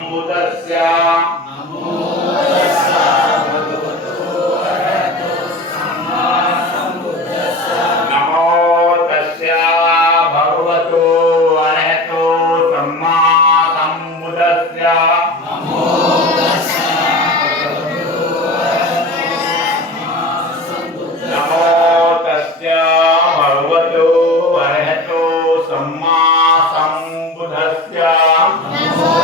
बुद्धस्य नमो तस्सा भगवतो अरहतो सम्मा सम्बुद्धस्सा नमो तस्य भगवतो अरहतो सम्मा सम्बुद्धस्य नमो तस्सा भगवतो अरहतो सम्मा सम्बुद्धस्सा नमो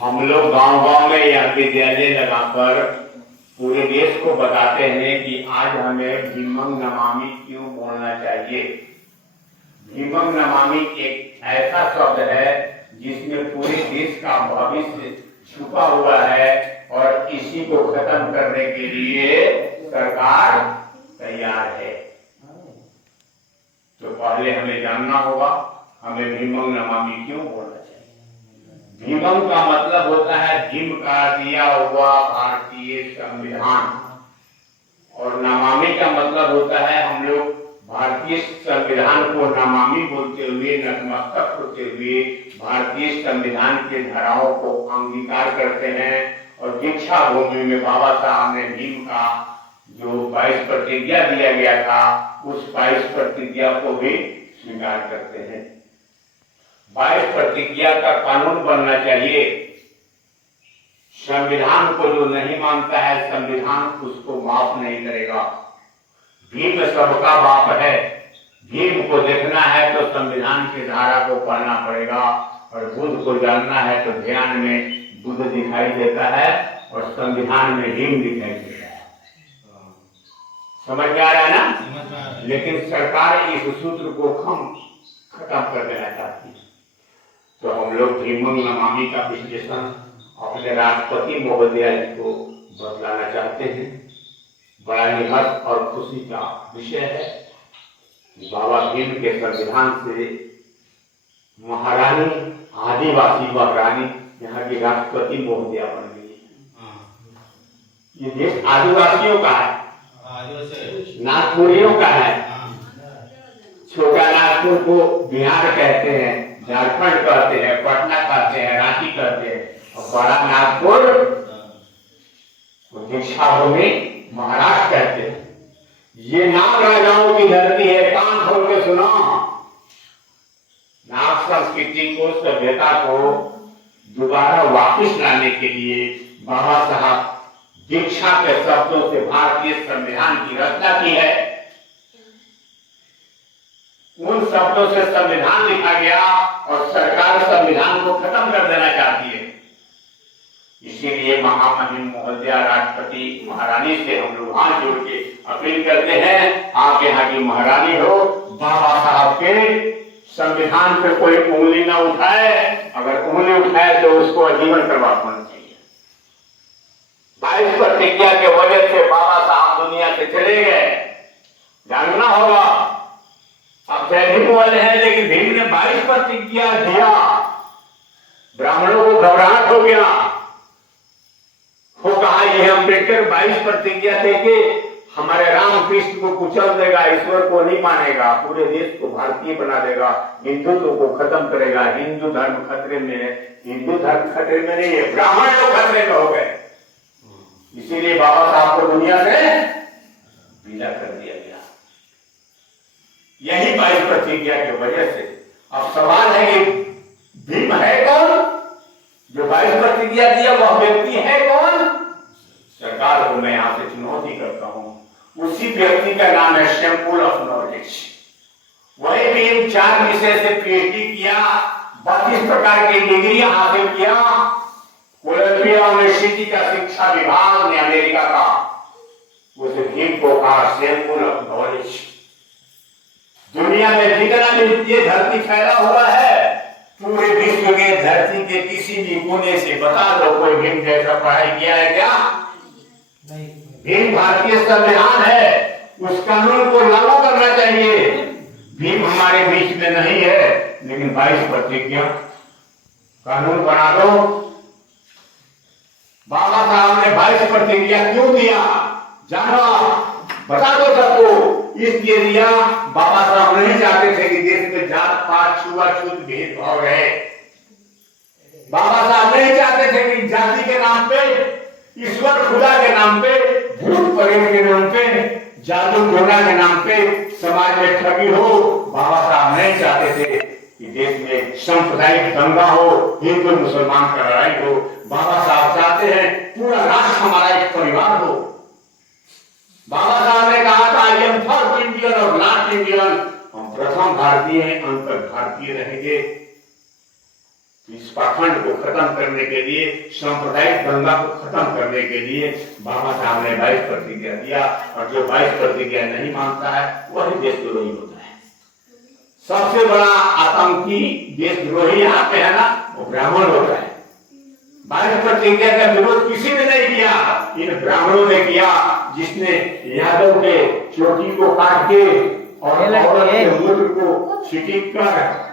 हम लोग गांव-गांव में यह विद्यालय लगाकर पूरे देश को बताते हैं कि आज हमें भीमं नमामि क्यों बोलना चाहिए। भीमं नमामि एक ऐसा शब्द है जिसमें पूरे देश का भविष्य छुपा हुआ है और इसी को खत्म करने के लिए सरकार तैयार है। तो पहले हमें जानना होगा हमें भीमं नमामि क्यों बोलना चाहिए। भीमं का मतलब होता है भीम का दिया हुआ भारतीय संविधान और नमामि का मतलब होता है हम लोग भारतीय संविधान को नमामि बोलते हुए नतमस्तक होते हुए भारतीय संविधान के धाराओं को अंगीकार करते हैं और दीक्षा भूमि में बाबा साहब ने भीम का जो 22 प्रतिज्ञा दिया गया था उस 22 प्रतिज्ञा को भी स्वीकार करते हैं। 22 प्रतिज्ञा का कानून बनना चाहिए। संविधान को जो नहीं मानता है संविधान उसको माफ नहीं करेगा। भीम सबका बाप है। भीम को देखना है तो संविधान की धारा को पढ़ना पड़ेगा और बुद्ध को जानना है तो ध्यान में बुद्ध दिखाई देता है और संविधान में भीम दिखाई देता है। समझ में आ रहा है ना? लेकिन सरकार इस सूत्र को खत्म कर देना चाहती है। तो हम लोग भीमं नमामि का विश्लेषण अपने राष्ट्रपति महोदय को बतलाना चाहते हैं। बड़ा ही हर्ष और खुशी का विषय है कि बाबा भीम के संविधान से महारानी आदिवासी व रानी यहाँ की राष्ट्रपति महोदया बन गई। ये देश आदिवासियों का है, आदिवासी नागपुरियों का है। हाँ छोटा नागपुर को बिहार कहते हैं, झारखंड कहते हैं, पटना कहते हैं, रांची कहते हैं, और बड़ा नागपुर को दीक्षा भूमि महाराष्ट्र कहते हैं। ये नाग राजाओं की धरती है, कान खोल के सुनो। नाग संस्कृति को, सभ्यता को दोबारा वापस लाने के लिए बाबा साहब दीक्षा के शब्दों से भारतीय संविधान की रचना की है। उन शब्दों से संविधान लिखा गया और सरकार संविधान को खत्म कर देना चाहती है। इसीलिए महामहिम महोदया राष्ट्रपति महारानी से हम लोग हाथ जोड़ के अपील करते हैं, आप यहाँ की महारानी हो, बाबा साहब के संविधान पे कोई उंगली ना उठाए, अगर उंगली उठाए तो उसको आजीवन करवास होना चाहिए। 22 प्रतिज्ञा के वजह से बाबा साहब दुनिया से चले गए, जानना होगा। अब जय भीम वाले हैं, लेकिन भीम ने 22 प्रतिज्ञा दिया, ब्राह्मणों को घबराहट हो गया, वो कहा ये अम्बेडकर 22 प्रतिज्ञा थे कि हमारे राम कृष्ण को कुचल देगा, ईश्वर को नहीं मानेगा, पूरे देश को भारतीय बना देगा, हिंदुत्व को खत्म करेगा, हिंदू धर्म खतरे में है। हिंदू धर्म खतरे में नहीं है, ब्राह्मण लोग खतरे में हो गए। इसीलिए बाबा साहब को दुनिया से विदा कर दिया गया, यही 22 प्रतिज्ञा की वजह से। अब सवाल है कि भीम है कौन? जो 22 प्रतिज्ञा दिया वह व्यक्ति है कौन? सरकार को मैं यहां से चुनौती करता हूं, उसी व्यक्ति का नाम है शैम्पुल ऑफ नॉलेज। वही भीम 4 विषय से पीएचडी किया, 32 प्रकार की डिग्री हासिल किया। कोलंबिया यूनिवर्सिटी का शिक्षा विभाग ने अमेरिका का उस भीम को कहा शैम्पुल ऑफ नॉलेज। दुनिया में जितना भी ये धरती फैला हुआ है, पूरे विश्व के धरती के किसी भी कोने से बता दो कोई भीम जैसा पढ़ाई किया है क्या? भीम भारतीय संविधान है, उस कानून को लागू करना चाहिए। भीम हमारे बीच में नहीं है, लेकिन 22 प्रतिज्ञा कानून बना दो। बाबा साहब ने 22 प्रतिज्ञा क्यों दिया जानो, बता दो सबको। इसलिए दिया, बाबा साहब नहीं चाहते थे कि देश में जात पात छुआछूत भेदभाव रहे। बाबा साहब नहीं चाहते थे कि जाति के नाम पे, ईश्वर खुदा के नाम पे, भूत प्रेत के नाम पे, जादू टोना के नाम पे समाज में ठगी हो। बाबा साहब नहीं चाहते थे कि देश में सांप्रदायिक दंगा हो, हिंदू मुसलमान का लड़ाई हो। बाबा साहब चाहते हैं पूरा राष्ट्र हमारा एक परिवार हो। बाबा साहब ने कहा था आई एम फर्स्ट इंडियन और नॉट इंडियन, हम प्रथम भारतीय हैं, अंतर भारतीय रहेंगे। इस पाखंड को खत्म करने के लिए, सांप्रदायिक दंगा को खत्म करने के लिए बाबा साहब ने 22 प्रतिज्ञा दिया, और जो 22 प्रतिज्ञा नहीं मानता है वही देशद्रोही होता है। सबसे बड़ा आतंकी देशद्रोही यहाँ पे है ना, वो ब्राह्मण होता है। 22 प्रतिज्ञा का विरोध किसी ने नहीं किया, इन ब्राह्मणों ने किया, जिसने यादव के चोटी को काट के और औरत के मूत्र को छिटिक कर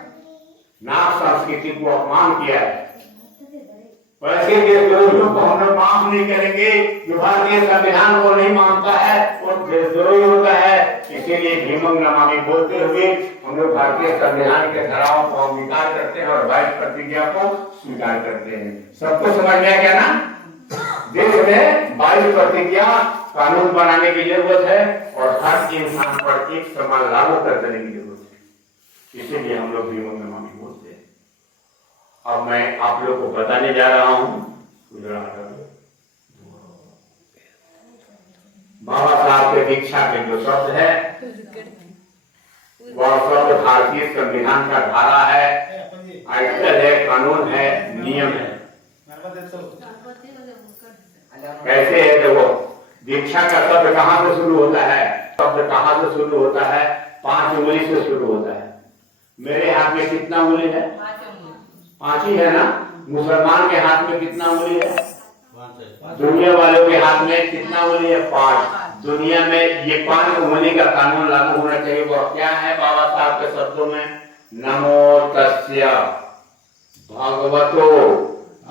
नाग संस्कृति को अपमान किया है। वैसे देशद्रोहियों को हम लोग माफ नहीं करेंगे। जो भारतीय संविधान को नहीं मानता है वो देशद्रोही होता है। इसीलिए भीमं नमामि बोलते हुए हम लोग भारतीय संविधान के धाराओं को अंगीकार करते हैं और 22 प्रतिज्ञा को स्वीकार करते हैं। सबको समझ में आ गया ना? देश में 22 प्रतिज्ञा कानून बनाने की जरूरत है और हर इंसान पर एक समान लागू कर देने की जरूरत है। इसीलिए हम लोग भीमं नमामि बोलते हैं। अब मैं आप लोग को बताने जा रहा हूं बाबा साहब के दीक्षा के जो शब्द है वह शब्द भारतीय संविधान का धारा है, आर्टिकल है, कानून है, नियम है। कैसे है? देखो, दीक्षा का शब्द कहाँ से शुरू होता है? शब्द कहाँ से शुरू होता है? 5 उंगली से शुरू होता है। मेरे हाथ में कितना उंगली है? 5 ही है ना? मुसलमान के हाथ में कितना उंगली है? दुनिया वालों के हाथ में कितना उंगली है? 5। दुनिया में ये 5 उंगली का कानून लागू होना चाहिए। वो क्या है बाबा साहब के शब्दों में? नमो तस्य भगवतो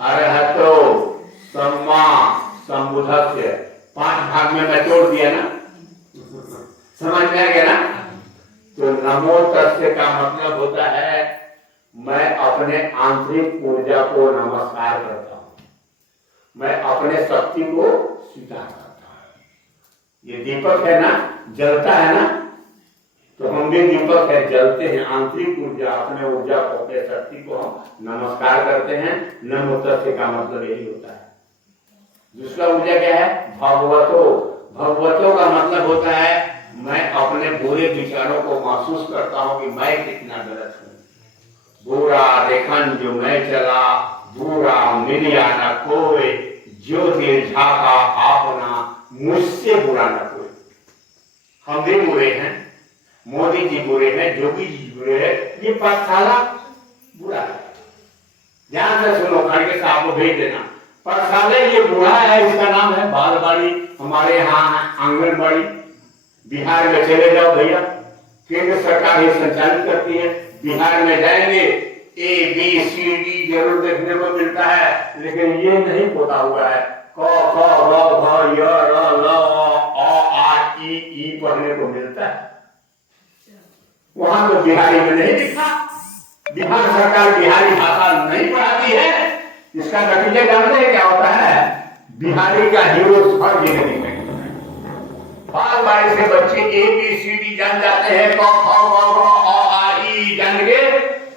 अरहतो सम्मा संबुद्धस्य 5 भाग में मैं तोड़ दिया ना, समझ में आ गया ना। तो नमो तस्य का मतलब होता है मैं अपने आंतरिक ऊर्जा को नमस्कार करता हूं, मैं अपने शक्ति को स्वीकार करता हूं। ये दीपक है ना, जलता है ना, तो हम भी दीपक है, जलते हैं। आंतरिक ऊर्जा, अपने ऊर्जा को, अपने शक्ति को हम नमस्कार करते हैं। नमो तस्य का मतलब यही होता है। दूसरा ऊर्जा क्या है? भगवतो। भगवतो का मतलब होता है मैं अपने बुरे विचारों को महसूस करता हूं कि मैं कितना गलत हूं। बुरा देखन जो मैं चला, बुरा मिलिया न कोई, जो दिल झाका अपना, मुझसे बुरा न कोई। हम भी बुरे हैं, मोदी जी बुरे हैं, जोगी जी बुरे हैं, ये पाठशाला बुरा है। ध्यान से सुनो, खड़गे साहब को भेज देना। पाठशाला ये बुरा है, इसका नाम है बालवाड़ी। हमारे यहाँ आंगनबाड़ी। बिहार में चले जाओ भैया, केंद्र सरकार ही संचालित करती है। बिहार में जाएंगे ABCD जरूर देखने को मिलता है, लेकिन ये नहीं पोता हुआ है। क ख ग घ य र ल अ आ ई पढ़ने को मिलता है। वहां तो बिहारी में नहीं लिखा। बिहार सरकार बिहारी भाषा नहीं पढ़ाती है। इसका नतीजा जानते हैं क्या होता है? बिहारी का हीरो हर जगह दिखाई देता है। बाल-बाल से बच्चे ABCD जान जाते हैं, क ख ग घ अ आ ई जान के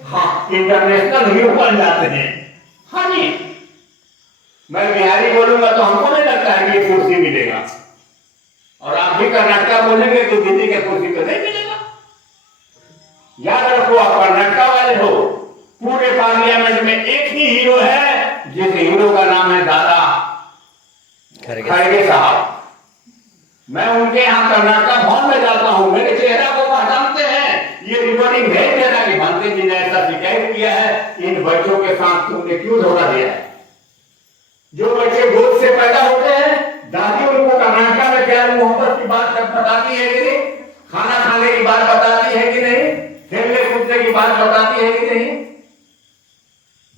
हाँ इंटरनेशनल हीरो बन जाते हैं। हाँ जी, मैं बिहारी बोलूंगा तो हमको नहीं लगता है कि कुर्सी मिलेगा, और आप भी कर्नाटका बोलेंगे तो दिल्ली के कुर्सी पे नहीं मिलेगा। याद रखो, आप कर्नाटका वाले हो, पूरे पार्लियामेंट में एक ही हीरो है, जिस हीरो का नाम है दादा खड़गे साहब। मैं उनके यहाँ कर्नाटका भवन में जाता हूँ, मेरे चेहरा को पहचानते हैं। ये रिकॉर्डिंग भेज देना कि भांते जी ने ऐसा शिकायत किया है, इन बच्चों के साथ तुमने क्यों धोखा दिया है। जो बच्चे गोद से पैदा होते हैं, दादी उनको कर्नाटका में प्यार मोहब्बत की बात बताती है कि नहीं, खाना खाने की बात बताती है कि नहीं, खेलने कूदने की बात बताती है कि नहीं।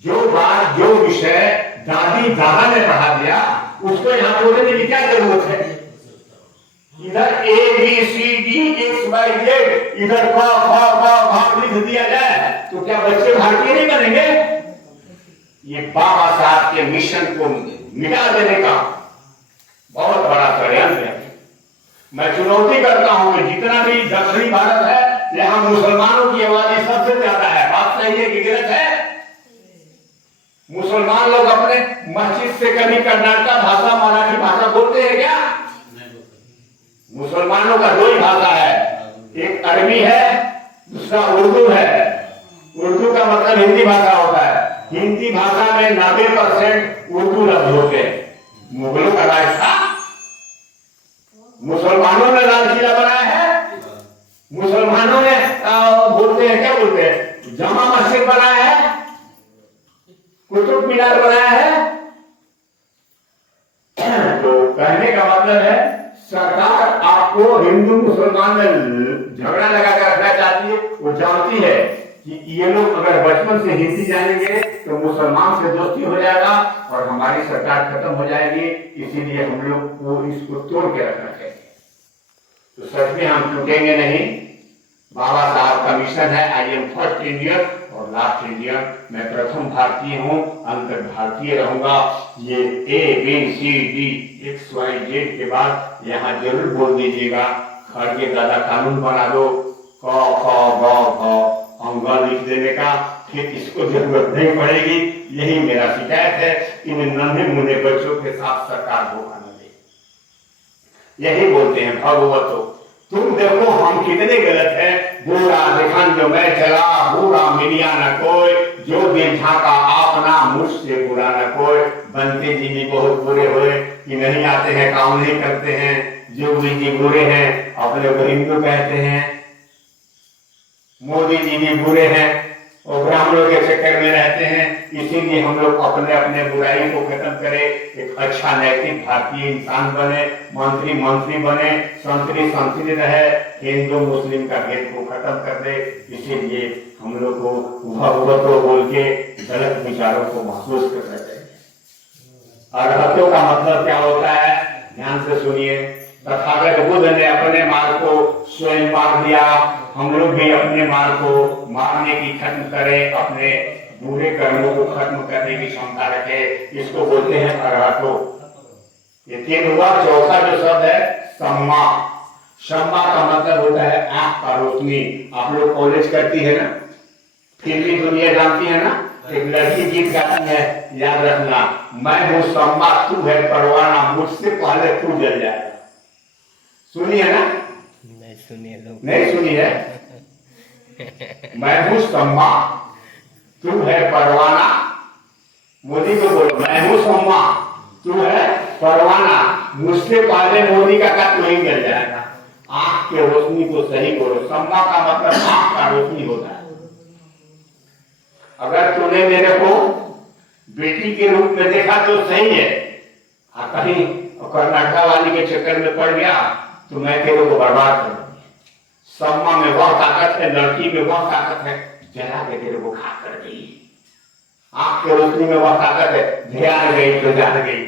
जो बात, जो विषय दादी दादा ने पढ़ा दिया, उसको यहाँ बोलने की क्या जरूरत है। इधर ABCD XYZ, इधर क ख ग घ लिख दिया जाए तो क्या बच्चे भारतीय नहीं बनेंगे। ये बाबा साहब के मिशन को मिटा देने का बहुत बड़ा षड्यंत्र है। मैं चुनौती करता हूं कि जितना भी दक्षिणी भारत है, यहाँ मुसलमानों की आबादी सबसे ज्यादा है। बात सही है कि गलत है? मुसलमान लोग अपने मस्जिद से कभी कर्नाटका भाषा, मराठी भाषा बोलते हैं क्या? मुसलमानों का 2 ही भाषा है, एक अरबी है, दूसरा उर्दू है। उर्दू का मतलब हिंदी भाषा होता है। हिंदी भाषा में 90% उर्दू लफ्ज होते हैं। मुगलों का राज था, मुसलमानों ने लाल किला बनाया है, मुसलमानों ने बोलते हैं, क्या बोलते हैं, जामा मस्जिद बनाया है, कुतुब मीनार बनाया है। तो कहने का मतलब है सरकार आपको हिंदू मुसलमान में झगड़ा लगा कर रखना चाहती है। वो जानती है कि ये लोग अगर बचपन से हिंदी जानेंगे तो मुसलमान से दोस्ती हो जाएगा और हमारी सरकार खत्म हो जाएगी। इसीलिए हम लोग को इसको तोड़ के रखना चाहिए। तो सच में हम टूटेंगे नहीं। बाबा साहब का मिशन है आई एम फर्स्ट इंडियन और लास्ट इंडियन। मैं प्रथम भारतीय हूँ, अंत भारतीय रहूंगा। ये ABCD XYZ के बाद यहाँ जरूर बोल दीजिएगा, खड़गे दादा कानून बना दो, क ख ग घ अंगा लिख देने का, फिर इसको जरूरत नहीं पड़ेगी। यही मेरा शिकायत है, इन नन्हे मुन्ने बच्चों के साथ सरकार धोखा न दे। यही बोलते हैं भगवतो, तुम देखो हम कितने गलत हैं। बुरा देखन जो मैं चला, बुरा मिलिया न कोई, जो दिल झाका अपना, मुझसे बुरा न कोई। बनते जी भी बहुत बुरे हुए कि नहीं आते हैं, काम नहीं करते हैं। जोगी जी बुरे हैं, अपने को हिंदू कहते हैं। मोदी जी भी बुरे हैं और ब्राह्मणों के चक्कर में रहते हैं। इसीलिए हम लोग अपने अपने बुराई को खत्म करें, एक अच्छा नैतिक भारतीय इंसान बने, मंत्री बने, संतरी रहे, हिंदू मुस्लिम का भेद को खत्म कर दे। इसीलिए हम लोग को भगवतो बोल के गलत विचारों को महसूस करना चाहिए। अरहतों का मतलब क्या होता है? ध्यान से सुनिए। तथागत बुद्ध ने अपने मार्ग को स्वयं मार दिया, हम लोग भी अपने मार्ग को मारने की खत्म करें, अपने बुरे कर्मों को खत्म करने की क्षमता रखे। इसको बोलते हैं अरहतो। ये 3 हुआ। चौथा जो शब्द है सम्मा। सम्मा का मतलब होता है आंख का रोशनी। आप लोग कॉलेज करती है ना, फिल्मी दुनिया जानती है ना, एक लड़की गीत गाती है, याद रखना, मैं हूँ सम्मा, तू है परवाना, मुझसे पहले तू जल जाएगा। सुनी है ना? नहीं सुनिए लोग, नहीं सुनी है? मैं हूँ सम्मा, तू है परवाना। मोदी को बोलो, मैं हूँ सम्मा, तू है परवाना, मुझसे पहले मोदी का तू ही जल जाएगा। आंख के रोशनी को सही करो। सम्मा का मतलब आंख का रोशनी होता है। अगर तूने मेरे को बेटी के रूप में देखा तो सही है, कहीं कर्नाटका वाली के चक्कर में पड़ गया तो मैं तेरे को बर्बाद कर दूंगी। सम्मा में वह ताकत है, लड़की में वह ताकत है, जला के तेरे को खा कर गई। आंख के रोशनी में वह ताकत है, ध्यान गई तो जान गई।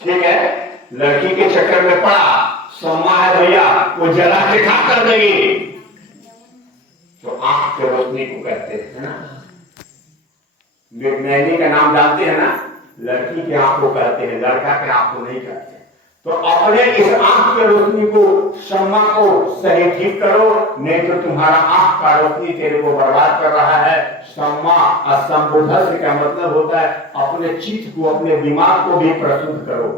ठीक है, लड़की के चक्कर में पड़ा, सम्मा है भैया, वो जला के खा कर देगी। तो आंख के रोशनी को कहते हैं ना। विज्ञानी का नाम जानते हैं ना, लड़की के आंख को कहते हैं, लड़का के आंख को नहीं कहते। तो अपने इस आंख के रोशनी को, सम्मा को सही ठीक करो, नहीं तो तुम्हारा आंख का रोशनी तेरे को बर्बाद कर रहा है। सम्मा असंबुद्धस्य का मतलब होता है अपने चित्त को, अपने दिमाग को भी प्रशुद्ध करो।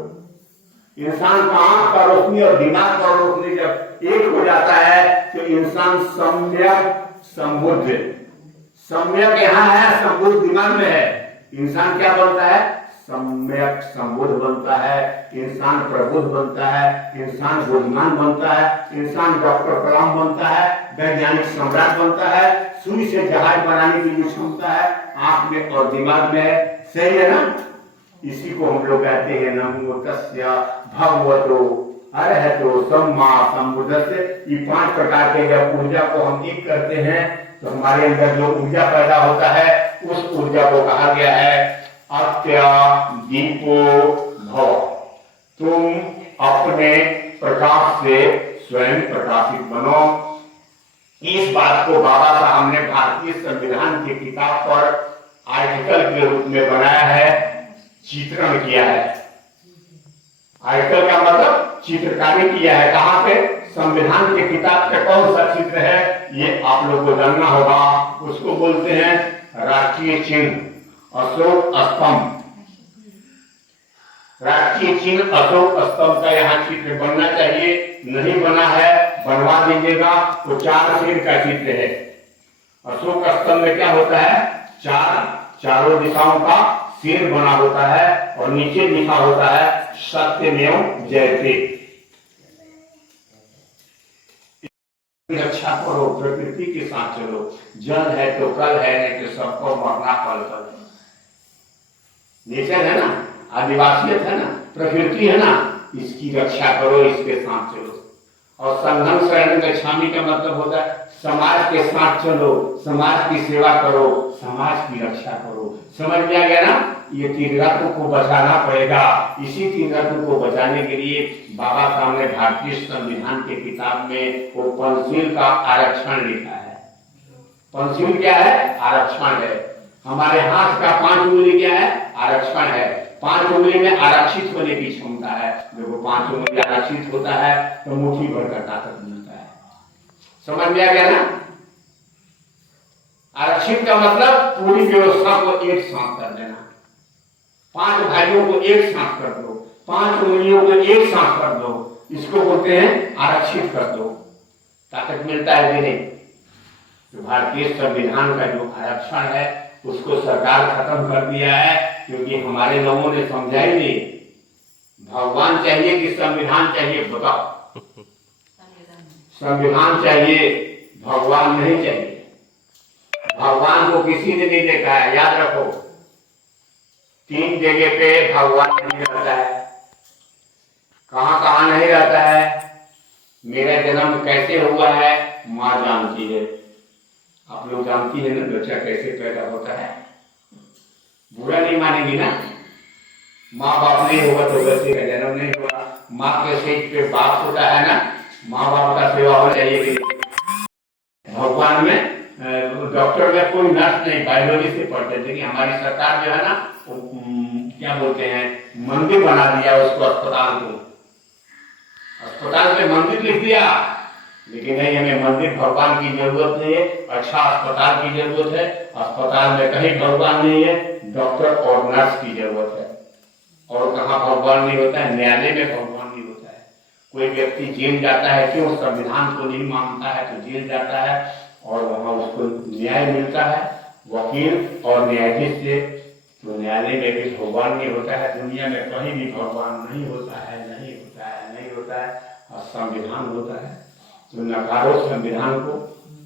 इंसान का आंख का रोशनी और दिमाग का रोशनी जब एक हो जाता है तो इंसान सम्यक संबुद्ध। सम्यक यहाँ है, संबुद्ध दिमाग में है। इंसान क्या बनता है? सम्यक संबुद्ध बनता है, इंसान प्रबुद्ध बनता है, इंसान बुद्धिमान बनता है, इंसान डॉक्टर कलाम बनता है, वैज्ञानिक सम्राट बनता है, सुई से जहाज बनाने की जो क्षमता है आंख में और दिमाग में है। सही है ना? इसी को हम लोग कहते हैं नमो तस्य भगवतो अरहतो सम्मा संबुद्धस्य। ये 5 प्रकार के जब ऊर्जा को हम एक करते हैं तो हमारे अंदर जो ऊर्जा पैदा होता है उस ऊर्जा को कहा गया है अत्या दीपो भव। तुम अपने प्रकाश से स्वयं प्रकाशित बनो। इस बात को बाबा साहब ने भारतीय संविधान की किताब पर आर्टिकल के रूप में बनाया है, चित्रण किया है। आर्टिकल का मतलब चित्रकारी किया है। कहाँ पे? संविधान की किताब पे कौन सा चित्र है ये आप लोग को जानना होगा। उसको बोलते हैं राष्ट्रीय चिन्ह अशोक स्तंभ। राष्ट्रीय चिन्ह अशोक स्तंभ का यहाँ चित्र बनना चाहिए, नहीं बना है बनवा दीजिएगा। तो 4 सिर का चित्र है। अशोक स्तंभ में क्या होता है? चारों दिशाओं का सिर बना होता है और नीचे लिखा होता है सत्यमेव जयते। रक्षा करो, प्रकृति के साथ चलो। जल है तो कल है, नहीं तो सबको मरना कल कल। नेचर है ना, आदिवासियत है ना, प्रकृति है ना, इसकी रक्षा करो, इसके साथ चलो। और संघम शरण गच्छामि का मतलब होता है समाज के साथ चलो, समाज की सेवा करो, समाज की रक्षा करो। समझ में आ गया ना? ये 3 रत्नों को बचाना पड़ेगा। इसी 3 रत्नों को बचाने के लिए बाबा साहब ने भारतीय संविधान के किताब में वो पंचशील का आरक्षण लिखा है। पंचशील क्या है? आरक्षण है। हमारे हाथ का 5 उंगली क्या है? आरक्षण है। 5 उंगली में आरक्षित होने की क्षमता है। देखो 5 उंगली आरक्षित होता है तो मुट्ठी भर का ताकत मिलता है। समझ में आ गया ना? आरक्षित का मतलब पूरी व्यवस्था को एक साथ कर देना। 5 भाइयों को एक साथ कर दो, 5 उंगलियों को एक साथ कर दो, इसको बोलते हैं आरक्षित कर दो। ताकत मिलता है कि नहीं? तो भारतीय संविधान का जो आरक्षण है उसको सरकार खत्म कर दिया है, क्योंकि हमारे लोगों ने समझा ही नहीं। भगवान चाहिए कि संविधान चाहिए? बताओ। संविधान चाहिए, भगवान नहीं चाहिए। भगवान को किसी ने नहीं देखा है, याद रखो। 3 जगह पे भगवान नहीं रहता है। कहां कहां नहीं रहता है? मेरा जन्म कैसे हुआ है मां जानती है। आप लोग जानती है ना बच्चा कैसे पैदा होता है? बुरा नहीं मानेगी ना? माँ बाप नहीं होगा तो बच्चे का जन्म नहीं होगा। माँ के सीट पे बाप होता है ना, माँ बाप का सेवा होना चाहिए। भगवान में डॉक्टर में कोई नर्स नहीं, बायोलॉजी से पढ़ते थे कि हमारी सरकार जो है ना क्या बोलते हैं मंदिर बना दिया उसको, अस्पताल को, अस्पताल में मंदिर लिख दिया। लेकिन नहीं, हमें मंदिर भगवान की जरूरत नहीं है, अच्छा अस्पताल की जरूरत है। अस्पताल में कहीं भगवान नहीं है, डॉक्टर और नर्स की जरूरत है। और कहाँ भगवान नहीं होता है? न्यायालय में भगवान नहीं होता है। कोई व्यक्ति जेल जाता है, क्यों? संविधान को नहीं मानता है तो जेल जाता है और वहां उसको न्याय मिलता है वकील और न्यायाधीश से। तो न्यायालय में भी भगवान नहीं होता है। दुनिया में कहीं भी भगवान नहीं होता है, नहीं होता है, नहीं होता है। और संविधान होता है। तो नकारो संविधान को,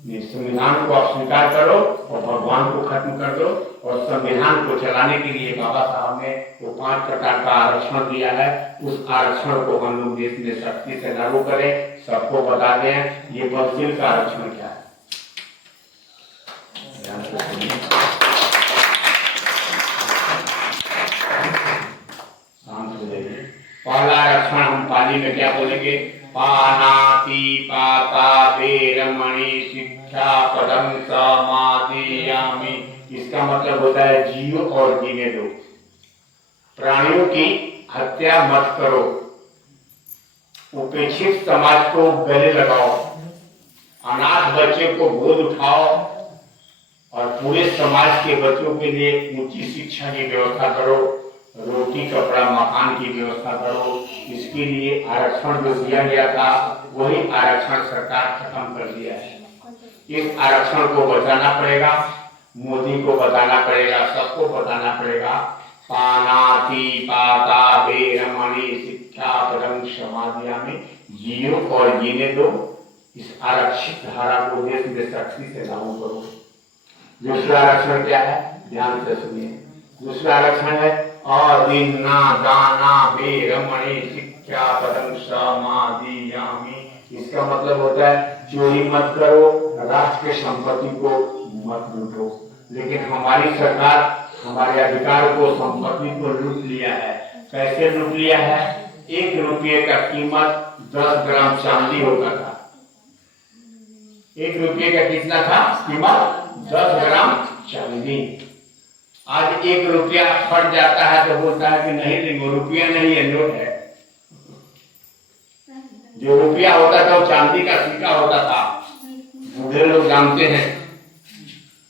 संविधान को आप स्वीकार करो और भगवान को खत्म कर दो। और संविधान को चलाने के लिए बाबा साहब ने वो 5 प्रकार का आरक्षण दिया है। उस आरक्षण को हम लोग देश में सख्ती से लागू करें, सबको बता दें ये तहसील का आरक्षण क्या है। शांत हो जाइए। पहला आरक्षण हम पाली में क्या बोलेंगे? पानाति पाता वेरमणि शिक्षा पदम समाधियामि। इसका मतलब होता है जियो और जीने दो। प्राणियों की हत्या मत करो, उपेक्षित समाज को गले लगाओ, अनाथ बच्चे को गोद उठाओ और पूरे समाज के बच्चों के लिए ऊंची शिक्षा की व्यवस्था करो, रोटी कपड़ा मकान की व्यवस्था करो। इसके लिए आरक्षण जो दिया गया था वही आरक्षण सरकार खत्म कर दिया है। इस आरक्षण को बचाना पड़ेगा, मोदी को बताना पड़ेगा, सबको बताना पड़ेगा। पानाति पाता वेरमणि शिक्षा पदम समाधियामि, जियो और जीने दो। इस आरक्षित धारा को देश में सख्ती से लागू करो। दूसरा आरक्षण क्या है? ध्यान से सुनिए। दूसरा आरक्षण है अदिन्ना दाना वेरमणि शिक्षा पदम समाधियामि। इसका मतलब होता है चोरी मत करो, राष्ट्र की संपत्ति को मत लूटो। लेकिन हमारी सरकार हमारे अधिकार को, संपत्ति को लूट लिया है। कैसे लूट लिया है? 1 रुपये का कीमत 10 ग्राम चांदी होता था। 1 रुपये का कितना था कीमत? 10 ग्राम चांदी। आज 1 रुपया फट जाता है तो बोलता है कि नहीं वो रुपया नहीं है, नोट है। जो रुपया होता था वो चांदी का सिक्का होता था। बूढ़े लोग जानते हैं,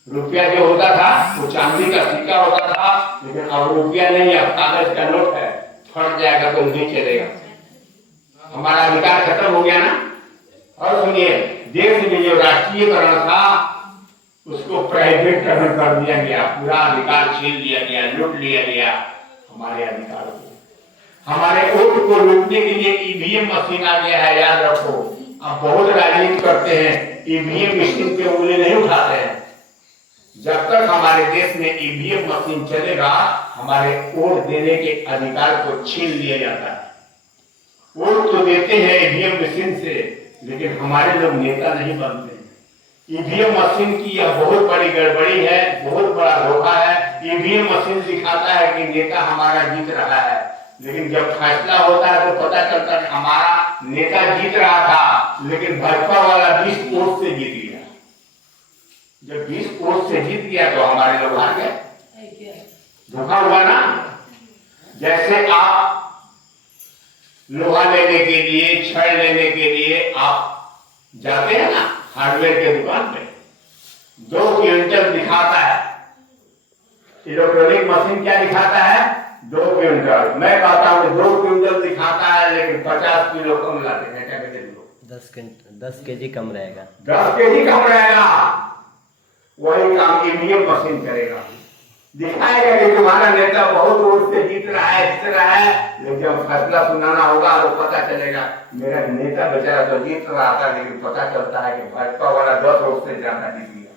रुपया जो होता था वो चांदी का सिक्का होता था। लेकिन अब रुपया नहीं है, कागज का नोट है। फट जाएगा तो नहीं चलेगा। हमारा अधिकार खत्म हो गया ना। और सुनिए, देश में जो राष्ट्रीयकरण था उसको प्राइवेटकरण कर दिया गया। पूरा अधिकार छीन लिया गया, लूट लिया गया हमारे अधिकार को। हमारे वोट को लूटने के लिए ईवीएम मशीन आ गया है, याद रखो। अब बहुत राजनीति करते हैं, ईवीएम मशीन पे उंगली नहीं उठाते हैं। जब तक हमारे देश में ईवीएम मशीन चलेगा, हमारे वोट देने के अधिकार को छीन लिया जाता है। वोट तो देते हैं ईवीएम मशीन से, लेकिन हमारे लोग नेता नहीं बनते। ईवीएम मशीन की यह बहुत बड़ी गड़बड़ी है, बहुत बड़ा धोखा है। ईवीएम मशीन दिखाता है कि नेता हमारा जीत रहा है, लेकिन जब फैसला होता है तो पता चलता है हमारा नेता जीत रहा था, लेकिन भाजपा वाला 20 वोट से जीत गया। जब 20 वोट से जीत गया तो हमारे लोग हार गए। धोखा हुआ ना। जैसे आप लोहा लेने के लिए, छड़ लेने के लिए आप जाते हैं ना हार्डवेयर के दुकान पे, 2 क्विंटल दिखाता है। इलेक्ट्रॉनिक मशीन क्या दिखाता है? 2 क्विंटल। मैं कहता हूँ 2 क्विंटल दिखाता है, लेकिन 50 किलो कम लाते हैं। क्या कहते हैं लोग? 10 केजी कम रहेगा। 10 केजी कम रहेगा। वही काम ईवीएम मशीन करेगा, दिखाएगा कि तुम्हारा नेता बहुत वोट से जीत रहा है, जीत रहा है। लेकिन जब फैसला सुनाना होगा तो पता चलेगा मेरा नेता बेचारा तो जीत रहा था, लेकिन पता चलता है कि भाजपा वाला 10 वोट से ज्यादा जीत गया।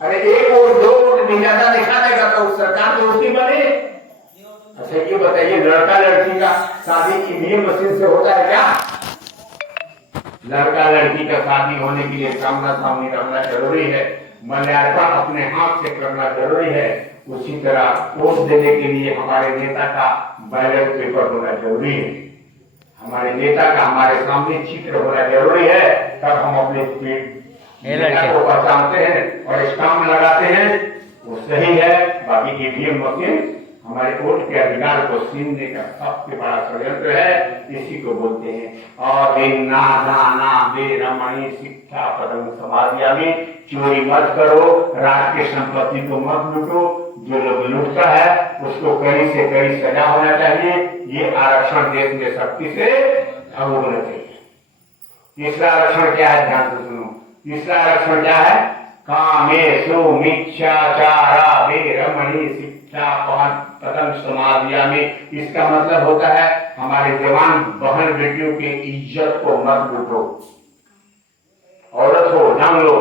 अरे 1 वोट 2 वोट भी ज्यादा दिखा देगा तो सरकार तो उसकी बने। अच्छा ये बताइए, लड़का लड़की का शादी ईवीएम मशीन से होता है क्या? लड़का लड़की का शादी होने के लिए सामना सामनी रखना जरूरी है। मल्यार्पण अपने हाथ से करना जरूरी है। उसी तरह वोट देने के लिए हमारे नेता का बैलेट पेपर होना जरूरी है, हमारे नेता का हमारे सामने चित्र होना जरूरी है, तब हम अपने नेता को पहचानते हैं और स्टाम्प लगाते हैं, वो सही है। बाकी ईवीएम मशीन हमारे वोट के अधिकार को छीनने का सबसे बड़ा षड्यंत्र है, इसी को बोलते हैं अभिन्ना दाना बेरमणी शिक्षा पदम समाधियामी। चोरी मत करो, राष्ट्र की संपत्ति को मत लूटो, जो लोग लूटता है उसको कड़ी से कड़ी सजा होना चाहिए। ये आरक्षण देश में सख्ती से लागू होना चाहिए। तीसरा आरक्षण क्या है, ध्यान से सुनो। तीसरा आरक्षण क्या है, कामेषु मिथ्याचारा वेरमणि शिक्षा पदम समाधियामी। इसका मतलब होता है हमारे जवान बहन बेटियों की इज्जत को मत लूटो। औरत हो जान लो,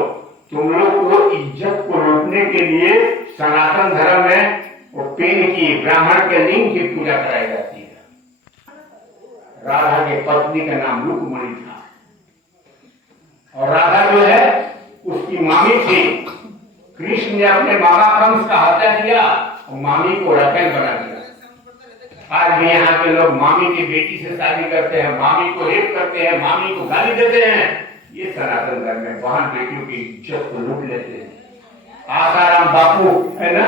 तुम लोग को इज्जत को लूटने के लिए सनातन धर्म में वो पिन की ब्राह्मण के लिंग की पूजा कराई जाती है। राधा के पत्नी का नाम रुक्मणी था और राधा जो है उसकी मामी थी। कृष्ण ने अपने मामा कंस का हत्या किया और मामी को रखन बना दिया। आज भी यहाँ के लोग मामी की बेटी से शादी करते हैं, मामी को रेप करते हैं, मामी को गाली देते हैं। ये सनातन धर्म में बहन बेटियों की इज्जत को लूट लेते हैं। आसाराम बापू है ना,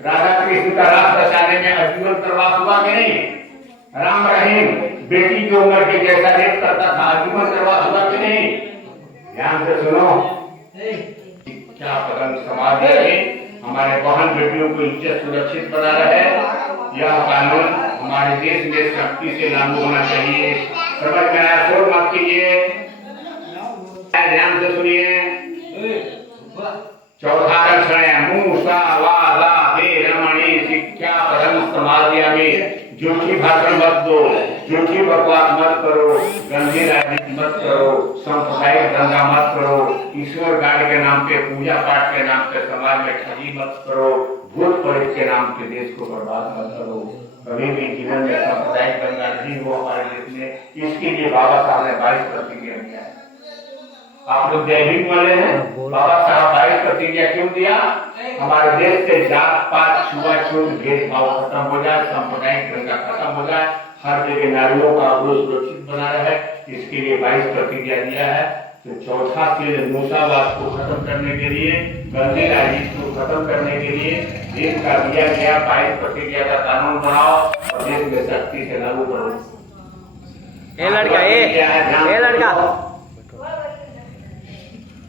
राधा कृष्ण का रास बचाने में आजीवन प्रवास हुआ कि नहीं? राम रहीम बेटी की उम्र के जैसा रेप करता था, आजीवन प्रवास हुआ कि नहीं? ध्यान से सुनो, शिक्षा पदम समाधि में हमारे बहन बेटियों को इज्जत सुरक्षित बना रहे, यह कानून हमारे देश में सख्ती से लागू होना चाहिए। समझ में आया? शोर मत कीजिए, ध्यान से सुनिए। चौथा आरक्षण है मूसावादा वेरमणि शिक्षा पदम समाधियामी। झूठी भाषण मत दो, झूठी बकवास मत करो, गंदी राजनीति मत करो, सांप्रदायिक दंगा मत करो, ईश्वर गाड़ के नाम पे, पूजा पाठ के नाम पे समाज में ठगी मत करो, भूत प्रेत के नाम पे देश को बर्बाद मत करो। कभी भी जीवन में सांप्रदायिक दंगा नहीं हो हमारे देश में। इसके लिए बाबा साहब ने 22 प्रतिज्ञा दिया है। आप लोग जय भीम वाले हैं, बाबा साहब 22 प्रतिज्ञा क्यों दिया? हमारे देश से जात पात छुआछूत भेदभाव खत्म हो जाए, सांप्रदायिक दंगा खत्म हो जाए, हर जगह नारियों का अवरोध सुरक्षित बना रहे, इसके लिए 22 प्रतिज्ञा दिया है। तो चौथा सील मूसावाद को खत्म करने के लिए, गंदी राजनीति को खत्म करने के लिए देश का दिया गया 22 प्रतिज्ञा का कानून बनाओ और देश में सख्ती से लागू करो। ये लड़का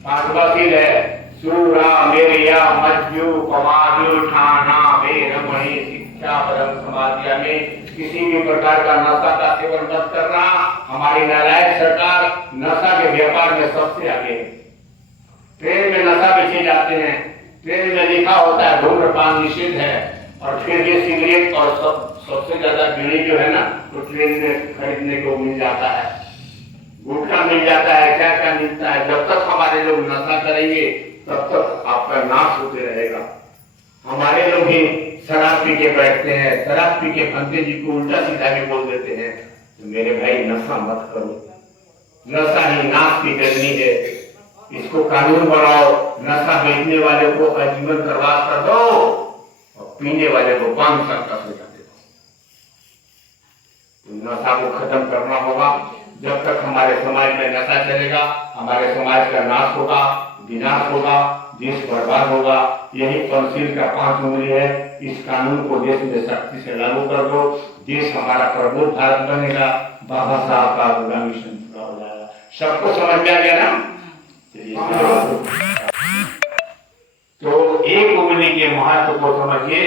पांचवा सील है सूरा मेरिया मज्जू पमाजू ठाना वेरमणि शिक्षा पदम समाधियामी। किसी भी प्रकार का नशा का सेवन मत करना। हमारी नालायक सरकार नशा के व्यापार में सबसे आगे है। ट्रेन में नशा बेचे जाते हैं, ट्रेन में लिखा होता है धूम्रपान निषेध है, और फिर ये सिगरेट और सबसे ज्यादा बीड़ी जो है ना, तो ट्रेन में खरीदने को मिल जाता है, गुटखा मिल जाता है, क्या क्या मिलता है। जब तक हमारे लोग नशा करेंगे तब तक आपका नाश होते रहेगा। हमारे लोग ही शराब पी के बैठते हैं, शराब पी के भंते जी को उल्टा सीधा भी बोल देते हैं। तो मेरे भाई नशा मत करो, नशा ही नाश की करनी है। इसको कानून बनाओ, नशा बेचने वाले को आजीवन प्रवास कर दो और पीने वाले को 5 साल का सजा दे दो। नशा को खत्म करना होगा। जब तक हमारे समाज में नशा चलेगा, हमारे समाज का नाश होगा, विनाश होगा, देश बर्बाद होगा। यही पंचशील का 5 उंगली है। इस कानून को देश में सख्ती से लागू कर दो, देश हमारा प्रबुद्ध भारत बनेगा, बाबा साहब का पूरा मिशन पूरा हो जाएगा। सबको समझ में आ गया ना? तो एक उंगली के महत्व को समझिए।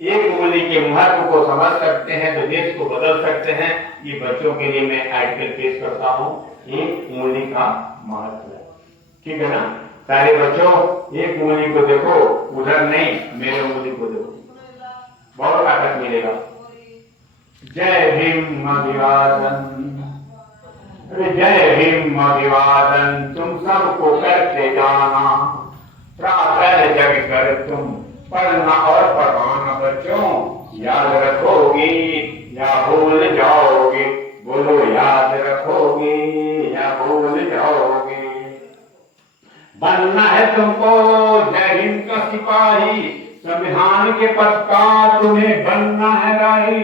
एक उंगली के महत्व को समझ सकते हैं तो देश को बदल सकते हैं। ये बच्चों के लिए मैं आर्टिकल पेश करता हूँ, एक उंगली का महत्व। ठीक है ना? सारे बच्चों एक उंगली को देखो, उधर नहीं, मेरे उंगली को देखो, बहुत ताकत मिलेगा। जय भीम अभिवादन, जय भीम अभिवादन। तुम सबको करते जाना, प्रातः जग कर तुम पढ़ना और पढ़ाना। बच्चों याद रखोगे या भूल जाओगे? बोलो याद रखोगे या भूल जाओगे? बनना है तुमको जय हिंद का सिपाही, संविधान के पथ का तुम्हें बनना है राही,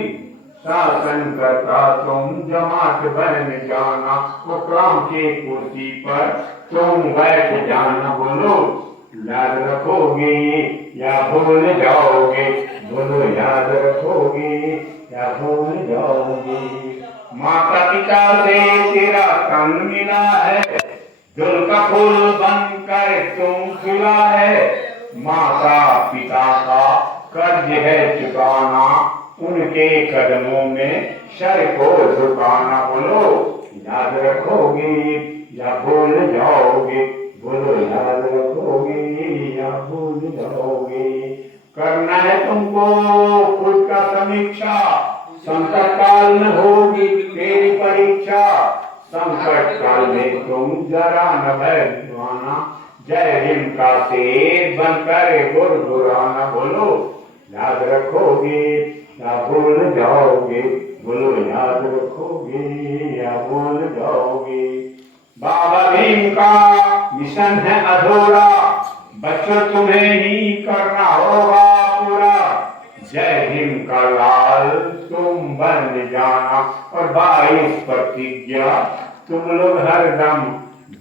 शासन करता तुम जमात बन जाना, वो काम के कुर्सी पर तुम बैठ जाना। बोलो याद रखोगे या भूल जाओगे, बोलो याद रखोगे या भूल जाओगे। माता पिता से तेरा तन मिला है, दिल का फूल बनकर तुम खिला है, माता पिता का कर्ज है चुकाना, उनके कदमों में सर को झुकाना। बोलो याद रखोगे या भूल जाओगे, बोलो याद रखोगे या भूल जाओगे। करना है तुमको खुद का समीक्षा, संकट काल में होगी तेरी परीक्षा, संकट काल में तुम जरा न भयवाना, जय हिंद का शेर बनकर गुरगुराना। बोलो याद रखोगे या भूल जाओगे, बोलो याद रखोगे या भूल जाओगे। बाबा भीम का मिशन है अधूरा, बच्चों तुम्हें ही करना होगा पूरा, जय हिंद का लाल तुम बन जाना, और 22 प्रतिज्ञा तुम लोग हरदम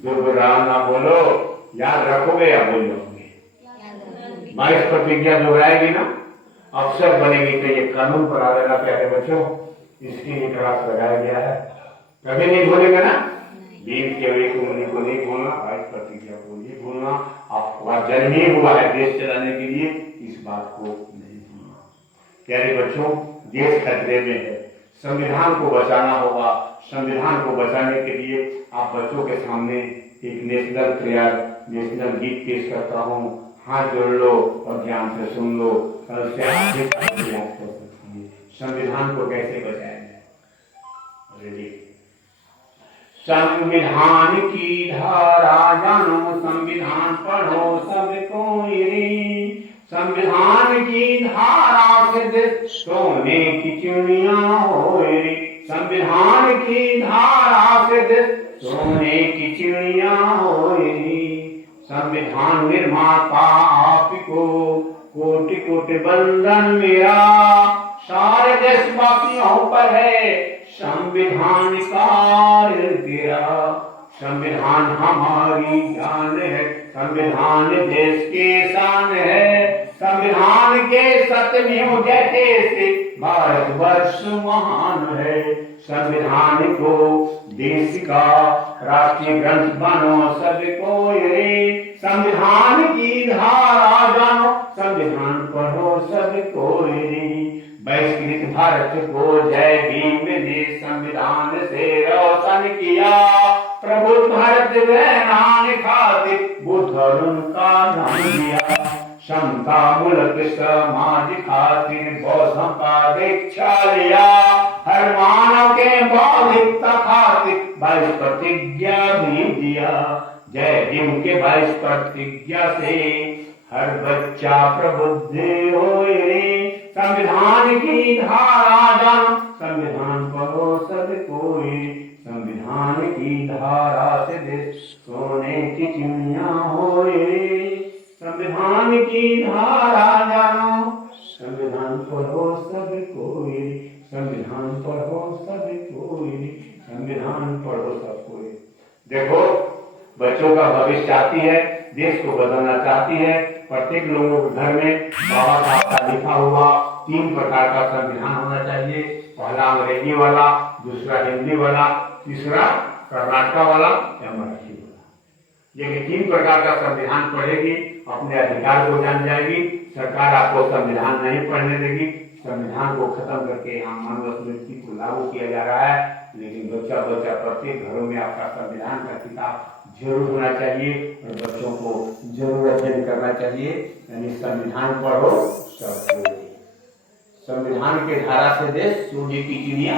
दोहराना। बोलो याद रखोगे या भूल जाओगे? 22 प्रतिज्ञा दोहराएगी ना, अफसर बनेगी तो ये कानून बना देना प्यारे बच्चों, इसके लिए क्लास लगाया गया है, कभी नहीं भूलेगा ना। भीम के एक उंगली को नहीं भूलना, 22 प्रतिज्ञा को नहीं भूलना, आपका जन्म ही हुआ है देश चलाने के लिए, इस बात को नहीं भूलना। प्यारे बच्चों, देश खतरे में है, संविधान को बचाना होगा। संविधान को बचाने के लिए आप बच्चों के सामने एक नेशनल प्रेयर, नेशनल गीत पेश करता हूँ, हाथ जोड़ लो और ध्यान से सुन लो, कल से आगे याद कर सकती है संविधान को कैसे बचाया जाए। रेडी। संविधान की धारा जानो, संविधान पढ़ो सब कोई रे, संविधान की धारा से देश सोने की चिड़िया होए रे, संविधान की धारा से देश सोने की चिड़िया होए रे। संविधान निर्माता आपको कोटि कोटि बंदन मेरा, सारे देशवासियों पर है संविधान कार्य तेरा। संविधान हमारी जान है, संविधान देश के शान है, संविधान के सत्यमेव जयते से भारतवर्ष महान है। संविधान को देश का राष्ट्रीय ग्रंथ बनो सब कोई रे, संविधान की धारा जानो, संविधान पढ़ो सब कोई रे। बहिष्कृत भारत को जय भीम ने संविधान से रोशन किया, प्रबुद्ध भारत बनाने खातिर बुद्ध उनका नाम दिया। समता मुल्क समाज खातिर बौद्धों का दीक्षा लिया, हर मानव के बौद्धिकता खातिर 22 प्रतिज्ञा भी दिया। जय भीम के 22 प्रतिज्ञा से हर बच्चा प्रबुद्ध होए रे। संविधान की धारा जानो, संविधान पढ़ो सब कोई, संविधान की धारा से देश सोने की चिड़िया होए रे। संविधान की धारा जानो, संविधान पढ़ो सब कोई, संविधान पढ़ो सब कोई, संविधान पढ़ो सब कोई। देखो, बच्चों का भविष्य चाहती है, देश को बदलना चाहती है। प्रत्येक लोगों के घर में बाबा साहब का लिखा हुआ 3 प्रकार का संविधान होना चाहिए। पहला अंग्रेजी वाला, दूसरा हिंदी वाला, तीसरा कर्नाटक वाला या मराठी वाला। ये 3 प्रकार का संविधान पढ़ेगी, अपने अधिकार को जान जाएगी। सरकार आपको संविधान नहीं पढ़ने देगी, संविधान को खत्म करके यहाँ मानव स्मृति को लागू किया जा रहा है। लेकिन बच्चा प्रत्येक घरों में आपका संविधान का किताब जरूर होना चाहिए और बच्चों को जरूर अध्ययन करना चाहिए। यानी संविधान पढ़ो सब कोई। संविधान के धारा से देश सोने की चिड़िया,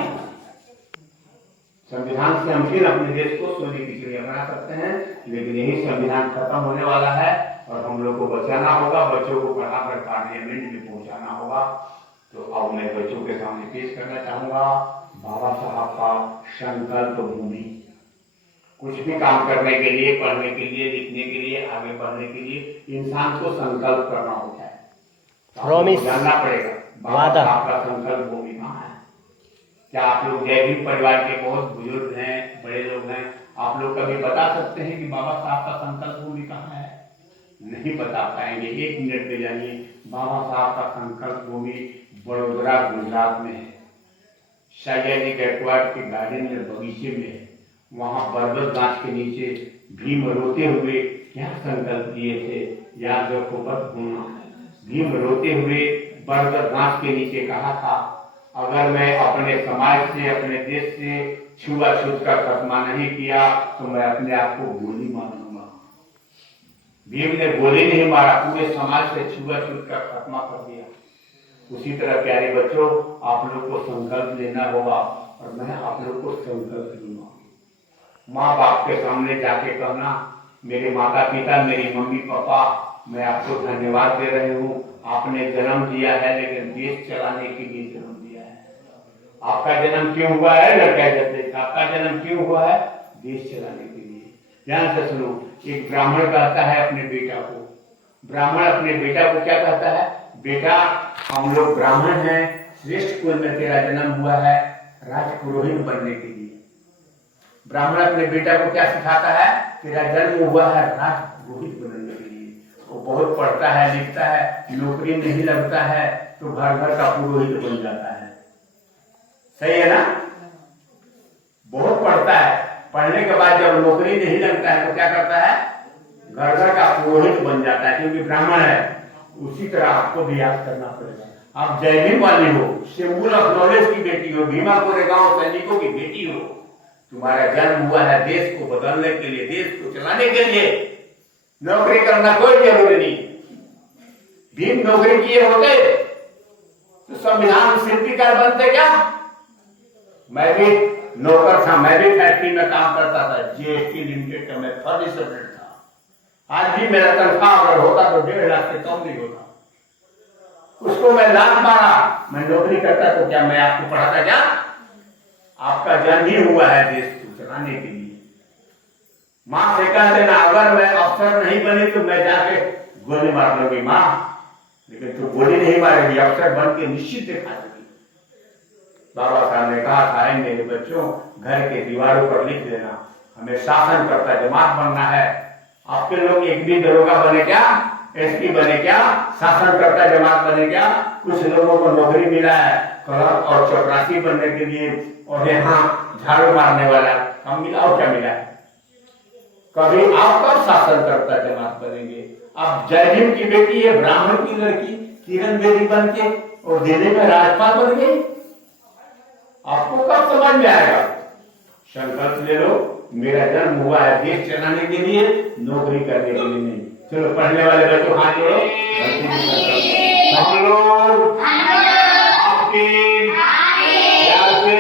संविधान से हम फिर अपने देश को सोने की चिड़िया बना सकते हैं। लेकिन यही संविधान खत्म होने वाला है और हम लोग को बचाना होगा, बच्चों को पढ़ाकर पार्लियामेंट में पहुंचाना होगा। तो अब मैं बच्चों के सामने पेश करना चाहूंगा बाबा साहब का संकल्प भूमि। कुछ भी काम करने के लिए, पढ़ने के लिए, लिखने के लिए, आगे बढ़ने के लिए इंसान को संकल्प करना होता है। प्रॉमिस, जानना पड़ेगा बाबा वादा। साहब का संकल्प भूमि कहाँ है। क्या आप लोग जय भीम परिवार के बहुत बुजुर्ग हैं, बड़े लोग हैं, आप लोग कभी बता सकते हैं कि बाबा साहब का संकल्प भूमि कहाँ है? नहीं बता पाएंगे। 1 मिनट में जानिए, बाबा साहब का संकल्प भूमि बड़ोदरा गुजरात में है। सयाजी गायकवाड़ के गार्डन में बगीचे में है। वहां बरगद गाछ के नीचे भीम रोते हुए क्या संकल्प किए थे, याद रखो मत भूलना। भीम रोते हुए बरगद गाछ के नीचे कहा था, अगर मैं अपने समाज से, अपने देश से छुआछूत का खात्मा नहीं किया तो मैं अपने आप को गोली मार लूंगा। भीम ने गोली नहीं मारा, पूरे समाज से छुआछूत का खात्मा कर दिया। उसी तरह प्यारे बच्चों, आप लोग को संकल्प लेना होगा और मैं आप लोग को संकल्प लूंगा। माँ बाप के सामने जाके कहना, मेरे माता पिता, मेरी मम्मी पापा, मैं आपको धन्यवाद दे रही हूँ। आपने जन्म दिया है लेकिन देश चलाने के लिए जन्म दिया है। आपका जन्म क्यों हुआ है लड़का? जब आपका जन्म क्यों हुआ है? देश चलाने के लिए। ध्यान से सुनो, एक ब्राह्मण कहता है अपने बेटा को, ब्राह्मण अपने बेटा को क्या कहता है? बेटा, हम लोग ब्राह्मण हैं, श्रेष्ठ कुल में तेरा जन्म हुआ है राजपुरोहित बनने के लिए। ब्राह्मण अपने बेटा को क्या सिखाता है? तेरा जन्म हुआ है राजपुरोहित बनने के लिए। वो बहुत पढ़ता है, लिखता है, नौकरी नहीं लगता है तो घर घर का पुरोहित बन जाता है। सही है ना? बहुत पढ़ता है, पढ़ने के बाद जब नौकरी नहीं लगता है तो क्या करता है? घर घर का पुरोहित बन जाता है, क्योंकि ब्राह्मण है। उसी तरह आपको भी याद करना पड़ेगा। आप जय भीम वाली हो, सिंबल ऑफ नॉलेज की बेटी हो, भीमा कोरेगांव सैनिकों की बेटी हो। तुम्हारा जन्म हुआ है देश को बदलने के लिए, देश को चलाने के लिए। नौकरी करना कोई जरूरी नहीं। भीम नौकरी किए होते तो संविधान शिल्पीकार बनते क्या? मैं भी नौकर था, मैं भी फैक्ट्री में काम करता था, जीएसटी लिमिटेड का मैं फर्निचर था। आज भी मेरा तनख्वाह अगर होता तो 1.5 लाख से कम नहीं होता। उसको मैं लाख मारा, मैं नौकरी करता तो क्या मैं आपको पढ़ाता क्या? आपका जन्म ही हुआ है देश को चलाने के लिए। माँ से कह देना, अगर मैं अफसर नहीं बनी तो मैं जाके गोली मार लूंगी माँ, लेकिन तू गोली नहीं मारेगी, अफसर बन के निश्चित दिखा देगी। बाबा साहब ने कहा था, मेरे बच्चों, घर के दीवारों पर लिख देना, हमें शासनकर्ता जमात बनना है। आपके लोग एक भी दरोगा बने क्या? एसपी बने क्या? शासनकर्ता जमात बने क्या? कुछ लोगों को नौकरी मिला है क्लर्क और चपरासी बनने के लिए, और यहाँ झाड़ू मारने वाला काम मिला और क्या मिला है? कभी आप कब शासनकर्ता जमात बनेंगे? आप जय भीम की बेटी है, ब्राह्मण की लड़की किरण बेदी बन के और दिल्ली में राज्यपाल बन गई। आपको कब समझ में आएगा? संकल्प ले लो, मेरा जन्म हुआ है देश चलाने के लिए, नौकरी करने के लिए नहीं। चलो पढ़ने वाले बच्चों हाथ जोड़ो। हम लोग आपके प्यार से,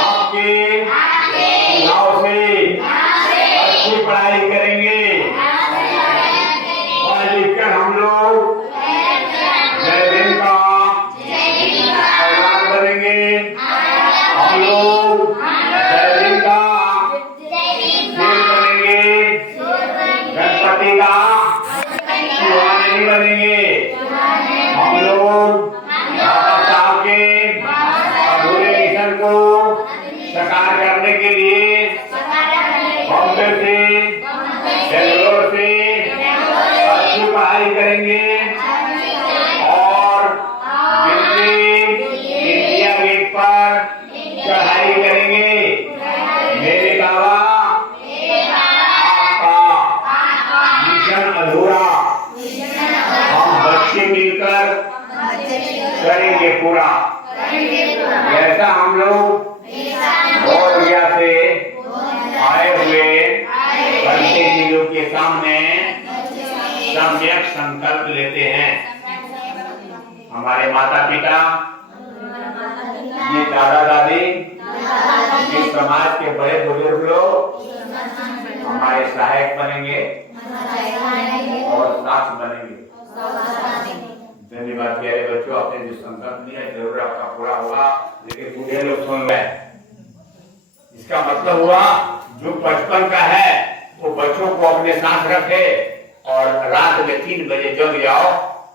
आपके सुझाव से अच्छी पढ़ाई करेंगे। पढ़ लिख कर हम लोग जय भीम का परिवार बनेंगे। हम लोग जय भीम का शेर बनेंगे, गणपति का सुहानी बनेंगे। हम लोग बाबा साहब के अधूरे मिशन को साकार करने के लिए बॉम्बे से, बेंगलोर से अच्छी पढ़ाई करेंगे और दिल्ली इंडिया गेट पर चढ़ाई करेंगे। मेरे बाबा, आपका मिशन अधूरा हम बच्चे मिलकर करेंगे पूरा। जैसा हम लोग बोरिया से आए हुए बच्चे जी के सामने सम्यक संकल्प लेते हैं। हमारे माता पिता, ये दादा दादी, ये समाज के बड़े बुजुर्ग लोग हमारे सहायक बनेंगे और साथ बनेंगे। धन्यवाद प्यारे बच्चों, आपने जो संकल्प लिया जरूर आपका पूरा होगा। लेकिन बूढ़े लोग सुन रहे, इसका मतलब हुआ जो 55 का है वो बच्चों को अपने साथ रखे और रात में 3 बजे जग जाओ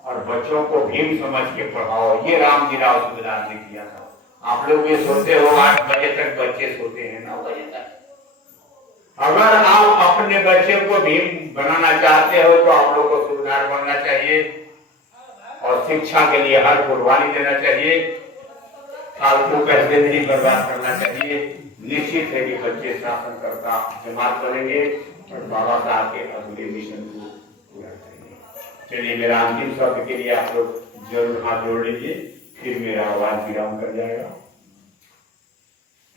और बच्चों को भीम समझ के पढ़ाओ। ये रामजीराव सुबेदार ने किया था। आप लोग ये सोते हो 8 बजे तक बच्चे सोते हैं, 9 बजे तक। अगर आप अपने बच्चे को भीम बनाना चाहते हो तो आप लोग को सुबेदार बनना चाहिए और शिक्षा के लिए हर कुर्बानी देना चाहिए। फालतू पैसे नहीं बर्बाद करना चाहिए। निश्चित है कि बच्चे शासन करता जमात करेंगे और बाबा साहब के अगले मिशन को पूरा करेंगे। चलिए, मेरा अंतिम शब्द के लिए आप लोग जरूर हाथ जोड़ लीजिए, फिर मेरा आवाज विराम कर जाएगा।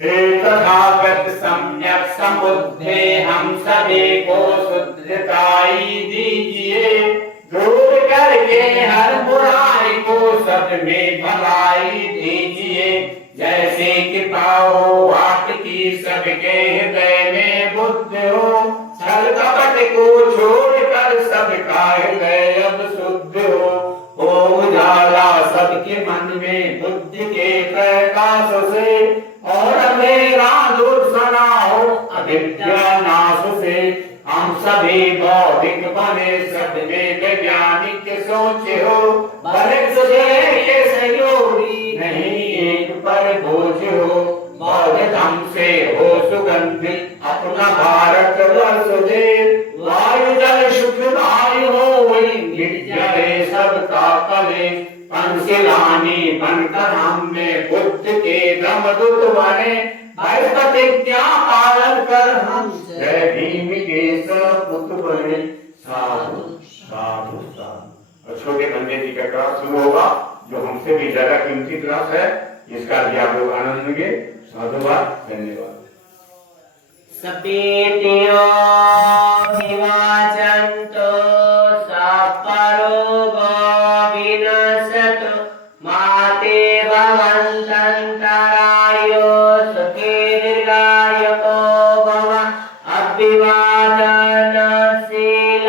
हे तथागत सम्यक समुद्धे हम सभी को शुद्धताई दीजिए, दूर करके हर बुराई को सब में भलाई दीजिए। जैसे कृपा हो आपकी सबके हृदय में बुद्ध हो, छल कपट को छोड़कर सबका हृदय अब शुद्ध हो उजाला सबके मन में बुद्धि के प्रकाश से, और अंधेरा दूर सनाओ अविद्या नाश से। हम सभी बौद्धिक बने, सब में वैज्ञानिक सोचे हो, भले के सहयोगी नहीं एक पर बोझ हो। बौद्ध धम से हो सुगंधित अपना भारत वर्ष दे, वायु जल शुद्ध वायु हो वही मिट जाए सबका कले। पंचशिलानी बनकर हमने बुद्ध के दमदूत बने, भय प्रतिज्ञा पालन कर हम जय भीम के सपुत्र बने। साधु साधु साधु। और छोटे बंदे जी का क्लास शुरू होगा, जो हमसे भी ज्यादा कीमती क्लास है। इसका भी आप लोग आनंद लेंगे। साधुवाद, धन्यवाद। सपेतियो विवाचन्तो सापरो विनशतु, माते भवन्तन्तरायो सुखे दीर्घायुको भव। अभिवादनशील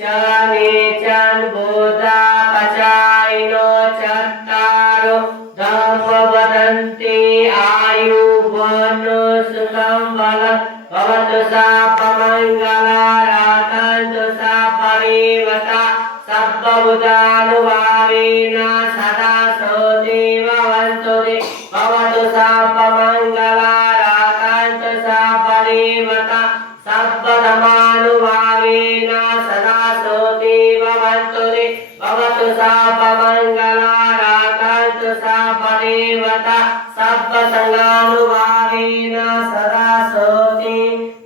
च नीचन् बुधा पचाइनो चत्तारो, धम्म वदन्ति आयु वनो सुखं बलं। भवतु सापमङ्गला रातन्तु सापरिवता, सर्वबुधानुभावेन सदा सोति भवन्तु ते। भवतु सापमङ्गला रातन्तु सापरिवता, सर्वधर्मानुभावेन सदा सोति भवन्तु ते। भवतु सापमङ्गला रातन्तु सापरिवता, सर्वसङ्गानुभावेन सदा सोति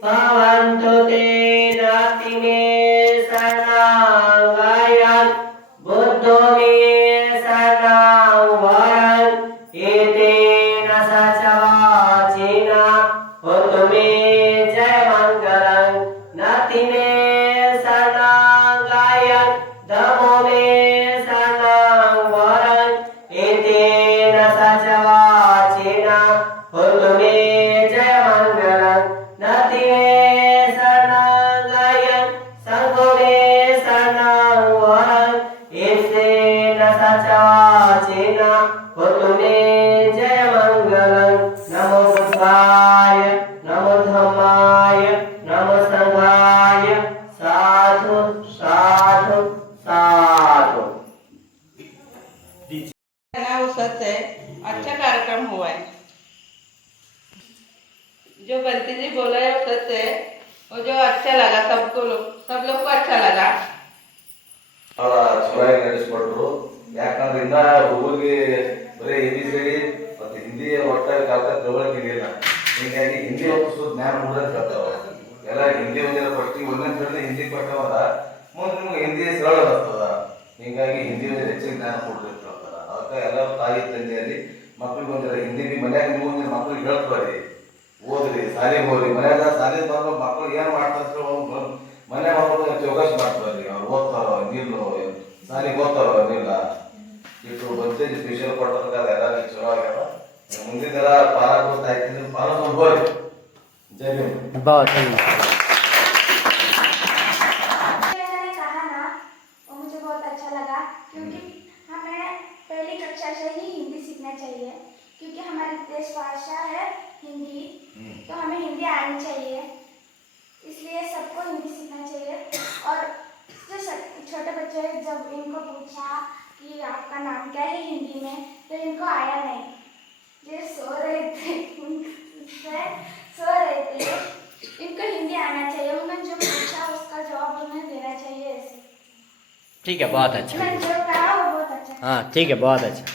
भवन्तु ते। नास्ति मे शरणं बुद्धो मे शरणं वरं, एतेन सचवाचिना होतु मे जय मङ्गलं। नास्ति मे शरणं धम्मो मे शरणं वरं, एतेन सचवाचिना होतु मे जय मङ्गलं। नास्ति मे शरणं संघो मे शरणं वरं, एतेन सचवाचिना होतु मे जय मङ्गलं। नमो बुद्धाय नमो धम्माय नमो संघाय, साधु साधु साधु। वो सच है, अच्छा कार्यक्रम हुआ है। जो बंटी जी बोला है वो सच है, और जो अच्छा लगा सबको, सब लोग को अच्छा लगा। ಚೆನ್ನಾಗಿ ನಡೆಸ್ಕೊಟ್ರು. ಯಾಕಂದ್ರೆ ಇನ್ನ ಹುಡುಗರಿಗೆ ಬರೀ ABCD ಮತ್ತೆ ಹಿಂದಿ ಒಟ್ಟ ಕಾಲ ತಿಳುವಳಿಕೆ ಇರಲಿಲ್ಲ. ಹೀಗಾಗಿ ಹಿಂದಿ ಒಂದು ಜ್ಞಾನ ಮೂಡಕ್ ಕಲ್ತಾವ. ಎಲ್ಲ ಹಿಂದಿ ಒಂದಿನ ಫಸ್ಟಿಗೆ ಒಂದೊಂದು ಸಲ ಹಿಂದಿ ಕೊಟ್ಟವಲ್ಲ, ಮುಂದೆ ನಿಮ್ಗೆ ಹಿಂದಿ ಸರಳ ಬರ್ತದ. ಹೀಗಾಗಿ ಹಿಂದಿ ಒಂದು ಹೆಚ್ಚಿನ ಜ್ಞಾನ ಕೊಡ್ತಿರ್ತಾರ. ಅದಕ್ಕೆ ಎಲ್ಲರೂ ತಾಯಿ ತಂದೆಯಲ್ಲಿ ಮಕ್ಳಿಗೆ ಒಂದಿರ ಹಿಂದಿ ಮನ್ಯಾಗ ನೀವು ಒಂದಿನ ಮಕ್ಳಿಗೆ ಹೇಳ್ತಾರೆ, ಓದ್ರಿ ಶಾಲೆಗೆ ಹೋಗ್ರಿ. ಮನ್ಯಾಗ ಶಾಲೆಗೆ ಬಂದ ಮಕ್ಳು ಏನ್ ಮಾಡ್ತಾರೆ ಮನೆ ಮಕ್ಕಳು ಚೌಕಾಸಿ ಮಾಡ್ತಾರೆ. ಅವ್ರು ಓದ್ತಾರೋ ನಿಲ್ಲು, ಶಾಲೆಗೆ ಓದ್ತಾರೋ ನಿಲ್ಲ, ಇಟ್ಟು ಬಂದು ಸ್ಪೆಷಲ್ ಕೊಟ್ಟದಕ್ಕೆ ಅದೆಲ್ಲ ಚಲೋ ಆಗ್ಯಾವ. ಮುಂದಿನ ಎಲ್ಲ ಪಾರ ಗೊತ್ತಾಯ್ತು, ಪಾರ ಹೋಗ್ರಿ. जय भीम। बहुत ने कहा ना, वो मुझे बहुत अच्छा लगा, क्योंकि हमें पहली कक्षा से ही हिंदी सीखना चाहिए, क्योंकि हमारी देश भाषा है हिंदी, तो हमें हिंदी आनी चाहिए। इसलिए सबको हिंदी सीखना चाहिए। और जो छोटे बच्चे जब इनको पूछा कि आपका नाम क्या है हिंदी में, तो इनको आया नहीं। जो सो रहे थे इनको हिंदी आना चाहिए। उन्होंने जो पूछा उसका जवाब उन्हें देना चाहिए ऐसे। ठीक है, बहुत अच्छा। उन्होंने जो कहा वो बहुत अच्छा। हाँ ठीक है, बहुत अच्छा।